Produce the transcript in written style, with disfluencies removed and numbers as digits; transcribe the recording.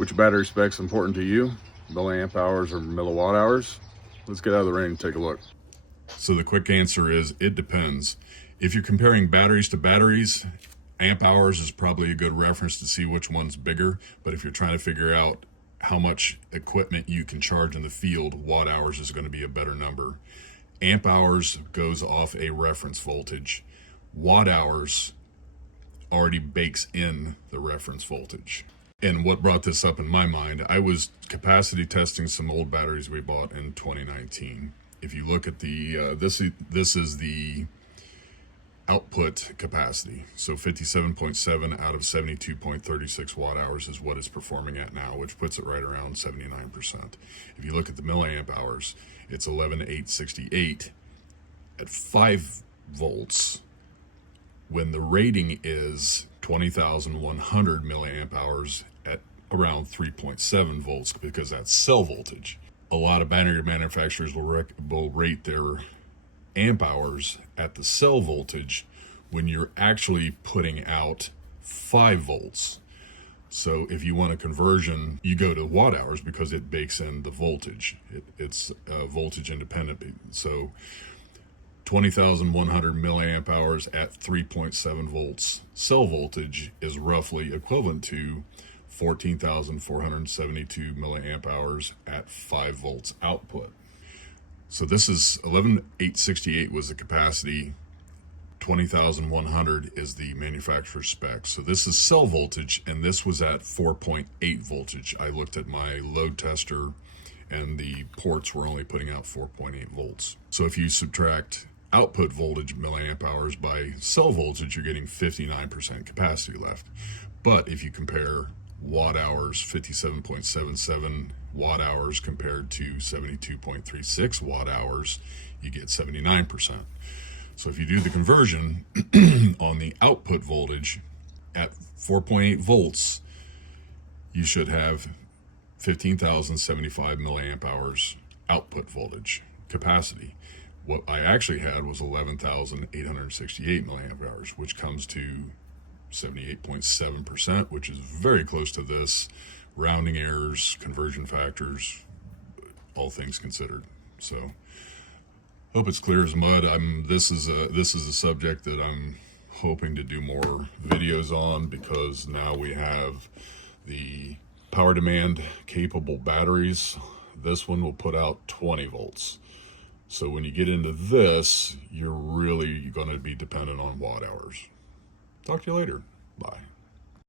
Which battery spec's important to you? Milliamp hours or milliwatt hours? Let's get out of the rain and take a look. So the quick answer is it depends. If you're comparing batteries to batteries, amp hours is probably a good reference to see which one's bigger. But if you're trying to figure out how much equipment you can charge in the field, watt hours is going to be a better number. Amp hours goes off a reference voltage. Watt hours already bakes in the reference voltage. And what brought this up in my mind, I was capacity testing some old batteries we bought in 2019. If you look at the, this is the output capacity. So 57.7 out of 72.36 watt hours is what it's performing at now, which puts it right around 79%. If you look at the milliamp hours, it's 11,868 at 5 volts, when the rating is 20,100 milliamp hours at around 3.7 volts, because that's cell voltage. A lot of battery manufacturers will rate their amp hours at the cell voltage when you're actually putting out 5 volts. So if you want a conversion, you go to watt hours because it bakes in the voltage. It's voltage independent. So 20,100 milliamp hours at 3.7 volts cell voltage is roughly equivalent to 14,472 milliamp hours at 5 volts output. So this is 11,868 was the capacity, 20,100 is the manufacturer's spec. So this is cell voltage, and this was at 4.8 voltage. I looked at my load tester and the ports were only putting out 4.8 volts. So if you subtract output voltage milliamp hours by cell voltage, you're getting 59% capacity left. But if you compare watt hours, 57.77 watt hours compared to 72.36 watt hours, you get 79%. So if you do the conversion on the output voltage at 4.8 volts, you should have 15,075 milliamp hours output voltage capacity. What I actually had was 11,868 milliamp hours, which comes to 78.7%, which is very close to this. Rounding errors, conversion factors, all things considered. So hope it's clear as mud. This is a subject that I'm hoping to do more videos on, because now we have the power demand capable batteries. This one will put out 20 volts. So when you get into this, you're really going to be dependent on watt hours. Talk to you later. Bye.